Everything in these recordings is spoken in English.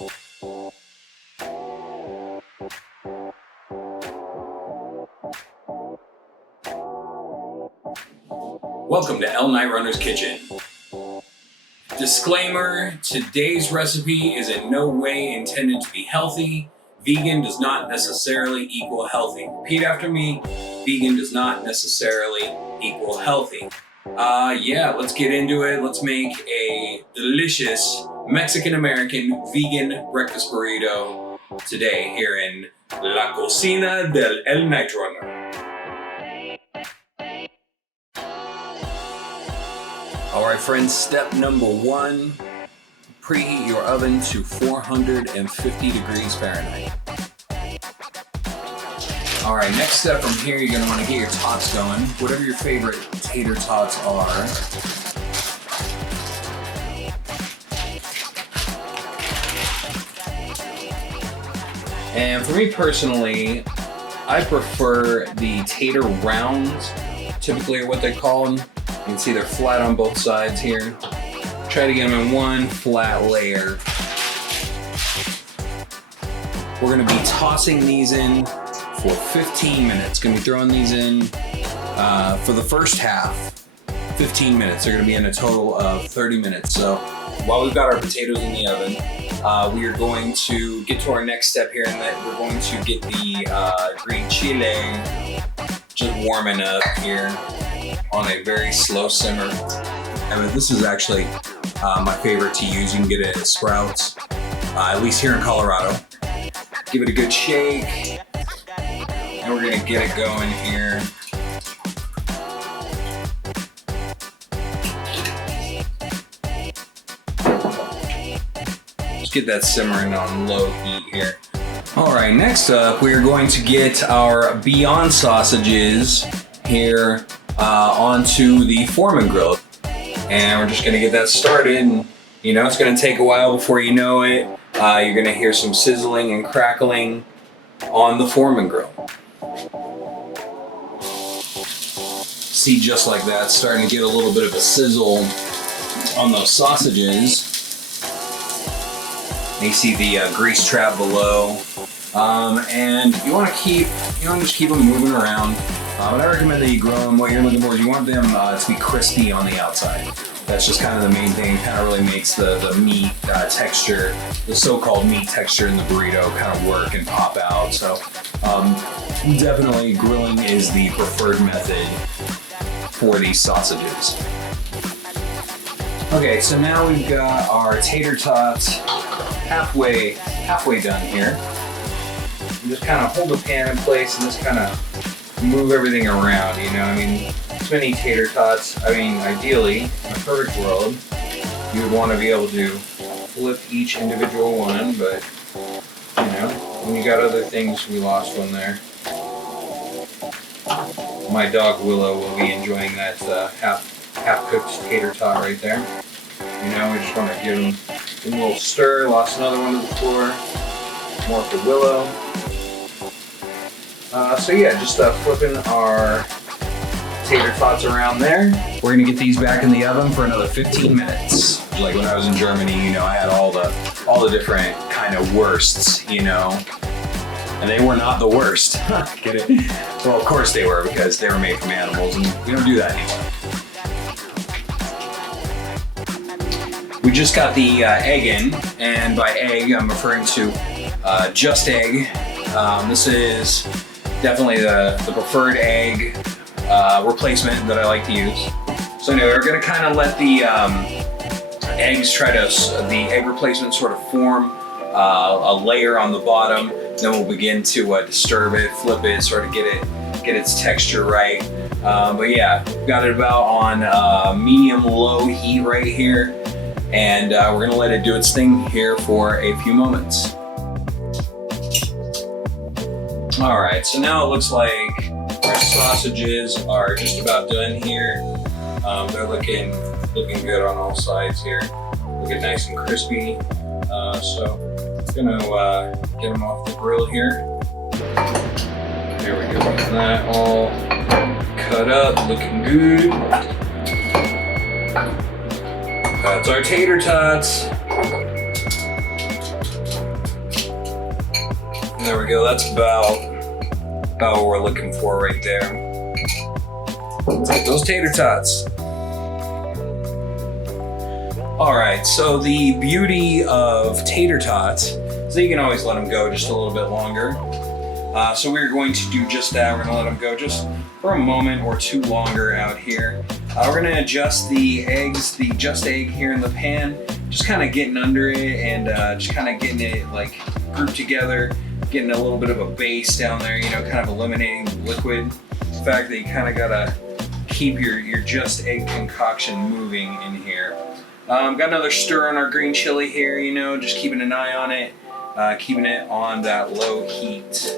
Welcome to L Night Runner's Kitchen. Disclaimer, today's recipe is in no way intended to be healthy. Vegan does not necessarily equal healthy. Repeat after me, vegan does not necessarily equal healthy. Let's get into it. Let's make a delicious Mexican-American vegan breakfast burrito today here in La Cocina del El Night Runner. All right, friends, step number 1, preheat your oven to 450 degrees Fahrenheit. All right, next step from here, you're gonna wanna get your tots going, whatever your favorite tater tots are. And for me personally, I prefer the tater rounds, typically are what they call them. You can see they're flat on both sides here. Try to get them in one flat layer. We're gonna be tossing these in for 15 minutes. Gonna be throwing these in for the first half, 15 minutes. They're gonna be in a total of 30 minutes. So while we've got our potatoes in the oven, we are going to get to our next step here, and that we're going to get the green chile just warming up here on a very slow simmer. And this is actually my favorite to use. You can get it at Sprouts, at least here in Colorado. Give it a good shake, and we're gonna get it going here. Just get that simmering on low heat here. All right, next up, we're going to get our Beyond sausages here onto the Foreman grill. And we're just gonna get that started. And, you know, it's gonna take a while before you know it. You're gonna hear some sizzling and crackling on the Foreman grill. See, just like that, starting to get a little bit of a sizzle on those sausages. You see the grease trap below. And you wanna just keep them moving around. But I recommend that you grill them. What you're looking for is you want them to be crispy on the outside. That's just kind of the main thing. It kind of really makes the meat texture, the so-called meat texture in the burrito kind of work and pop out. So definitely grilling is the preferred method for these sausages. Okay, so now we've got our tater tots halfway done here. You just kind of hold the pan in place and just kind of move everything around, you know. I mean, too many tater tots. I mean, ideally, in a perfect world, you would want to be able to flip each individual one, but, you know, when you got other things, we lost one there. My dog Willow will be enjoying that half-cooked tater tot right there. You know, we just want to give him a little stir. Lost another one to the floor. More for Willow. Just flipping our tater tots around there. We're gonna get these back in the oven for another 15 minutes. Like when I was in Germany, you know, I had all the different kind of wursts, you know, and they were not the worst. Get it? Well, of course they were, because they were made from animals, and we don't do that anymore. We just got the egg in, and by egg, I'm referring to just egg. This is definitely the preferred egg replacement that I like to use. So anyway, we're gonna kind of let the the egg replacement sort of form a layer on the bottom. Then we'll begin to disturb it, flip it, sort of get its texture right. But yeah, got it about on medium-low heat right here. And we're gonna let it do its thing here for a few moments. All right, so now it looks like our sausages are just about done here. They're looking good on all sides here. Looking nice and crispy. So I'm gonna get them off the grill here. There we go. Got that all cut up, looking good. That's our tater tots. There we go. That's about what we're looking for right there. Take those tater tots. All right, so the beauty of tater tots is that you can always let them go just a little bit longer. So we're going to do just that. We're gonna let them go just for a moment or two longer out here. We're gonna adjust the eggs, the just egg here in the pan, just kind of getting under it and just kind of getting it like grouped together, getting a little bit of a base down there, you know, kind of eliminating the liquid. The fact that you kind of gotta keep your just egg concoction moving in here. Got another stir on our green chili here, you know, just keeping an eye on it, keeping it on that low heat.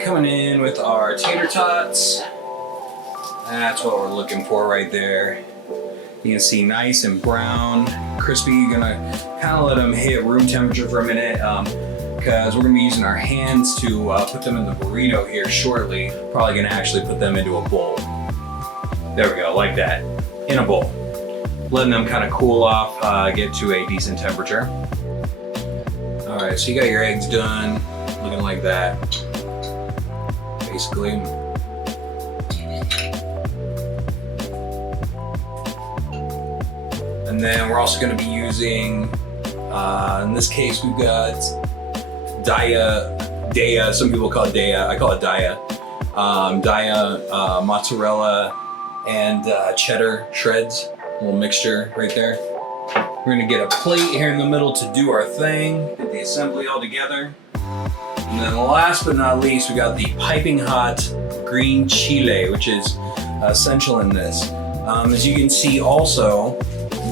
Coming in with our tater tots. That's what we're looking for right there. You can see nice and brown, crispy. You're gonna kind of let them hit room temperature for a minute because we're gonna be using our hands to put them in the burrito here shortly. Probably gonna actually put them into a bowl. There we go, like that, in a bowl. Letting them kind of cool off, get to a decent temperature. All right, so you got your eggs done, looking like that, basically. And then we're also gonna be using, in this case, we've got Daya, some people call it Daya, I call it Daya. Daya, mozzarella, and cheddar shreds, a little mixture right there. We're gonna get a plate here in the middle to do our thing, get the assembly all together. And then last but not least, we got the piping hot green chile, which is essential in this. As you can see also,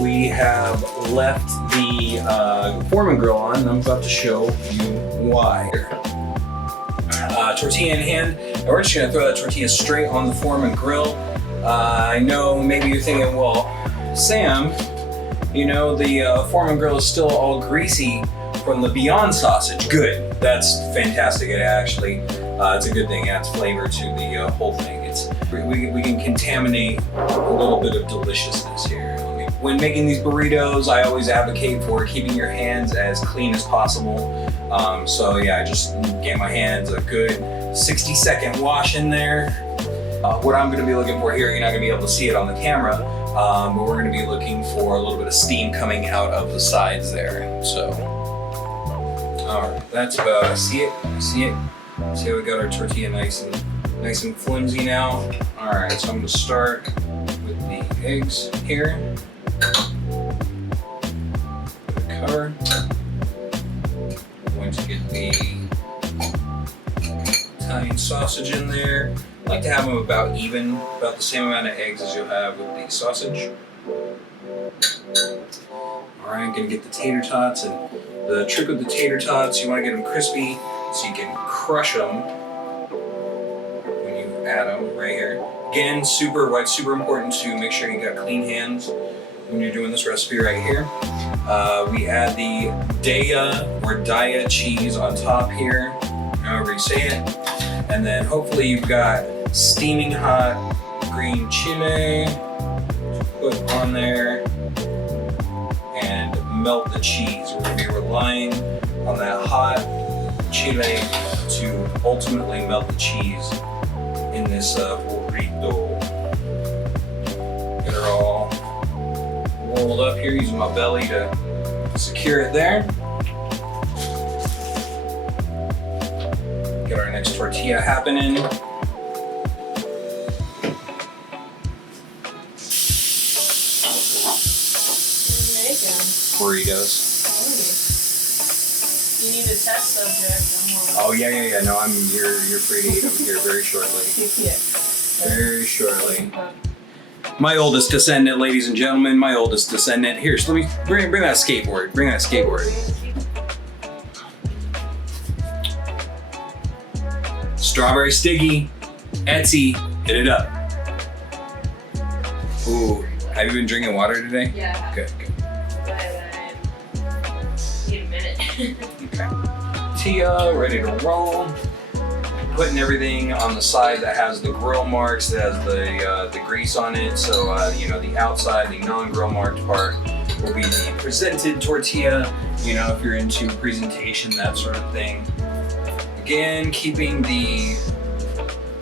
we have left the Foreman grill on, and I'm about to show you why. Tortilla in hand, and we're just gonna throw that tortilla straight on the Foreman grill. I know maybe you're thinking, well, Sam, you know, the Foreman grill is still all greasy from the Beyond sausage. Good, that's fantastic. It actually, it's a good thing. It adds flavor to the whole thing. We can contaminate a little bit of deliciousness here. When making these burritos, I always advocate for keeping your hands as clean as possible. So yeah, I just gave my hands a good 60-second wash in there. What I'm gonna be looking for here, you're not gonna be able to see it on the camera, but we're gonna be looking for a little bit of steam coming out of the sides there. So, all right, that's about, see it? See how we got our tortilla nice and flimsy now? All right, so I'm gonna start with the eggs here. Cover. I'm going to get the Italian sausage in there. I like to have them about even, about the same amount of eggs as you'll have with the sausage. All right, I'm gonna get the tater tots, and the trick with the tater tots, you wanna get them crispy so you can crush them when you add them right here. Again, super important to make sure you got clean hands when you're doing this recipe right here. We add the Daya cheese on top here, however you say it. And then hopefully you've got steaming hot green chile to put on there and melt the cheese. We're gonna be relying on that hot chile to ultimately melt the cheese in this burrito. Get her all rolled up here using my belly to secure it there. Get our next tortilla happening. Burritos. You need a test subject. Oh yeah. No, you're free to eat them here very shortly. Yeah. Very shortly. My oldest descendant, ladies and gentlemen, my oldest descendant. Here, so let me bring that skateboard. Bring that skateboard. Strawberry Stiggy, Etsy, hit it up. Ooh, have you been drinking water today? Yeah. Good. Need a minute. Okay. Tia, ready to roll. Putting everything on the side that has the grill marks, that has the grease on it. So you know, the outside, the non-grill marked part will be the presented tortilla, you know, if you're into presentation, that sort of thing. Again, keeping the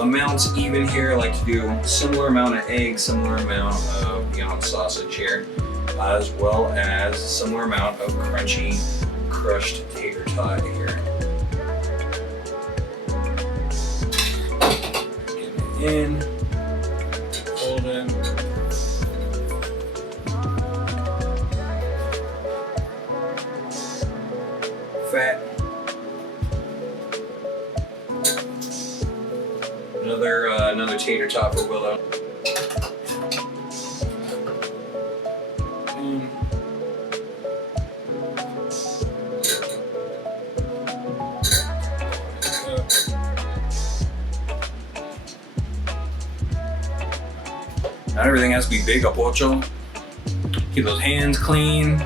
amounts even here. I like to do similar amount of egg, similar amount of beyond sausage here, as well as similar amount of crunchy crushed tater tot here. Get it in, hold it. Fat. Another tater tot for Willow. Not everything has to be big, Apocho. Keep those hands clean.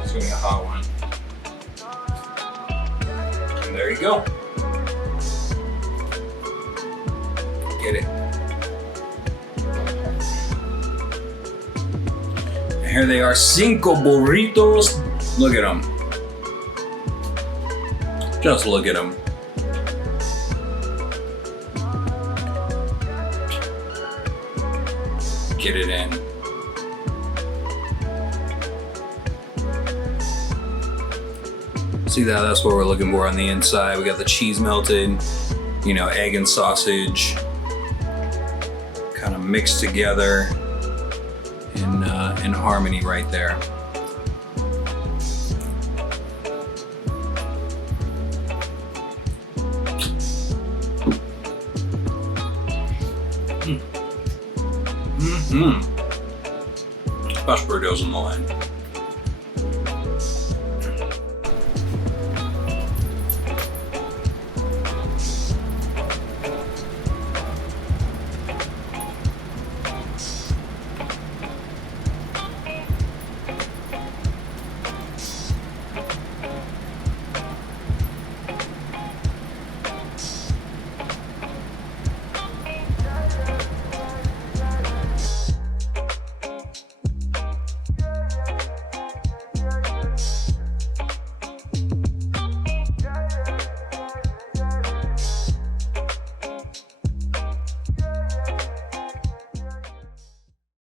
It's gonna be a hot one. And there you go. Get it. And here they are, 5 burritos. Look at them. Just look at them. Get it in. See that? That's what we're looking for on the inside. We got the cheese melted, you know, egg and sausage kind of mixed together in harmony right there. Best burritos in the land.